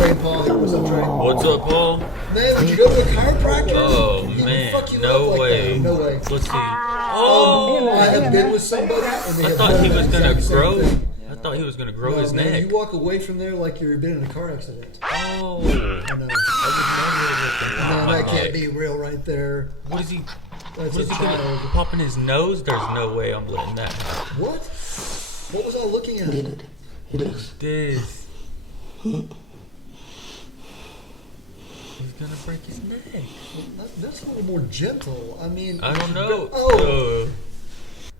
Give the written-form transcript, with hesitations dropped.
Trey and Paul here. What's up, Trey? What's up, Paul? Man, did you go to a chiropractor? Oh, He man. fuck you No up like way. that. No way. Let's see. I have been with somebody, and they I have thought done he the was going exact to same grow. thing. I thought he was going to grow No, his man, neck. you walk away from there like you've been in a car accident. Oh. I know. Man, that can't be real right there. What is he? That's What is a he going to child. pop in his nose? There's no way I'm letting that happen. What? What was I looking at? This. He's gonna break his neck. That's a little more gentle. I mean, I don't know. Oh,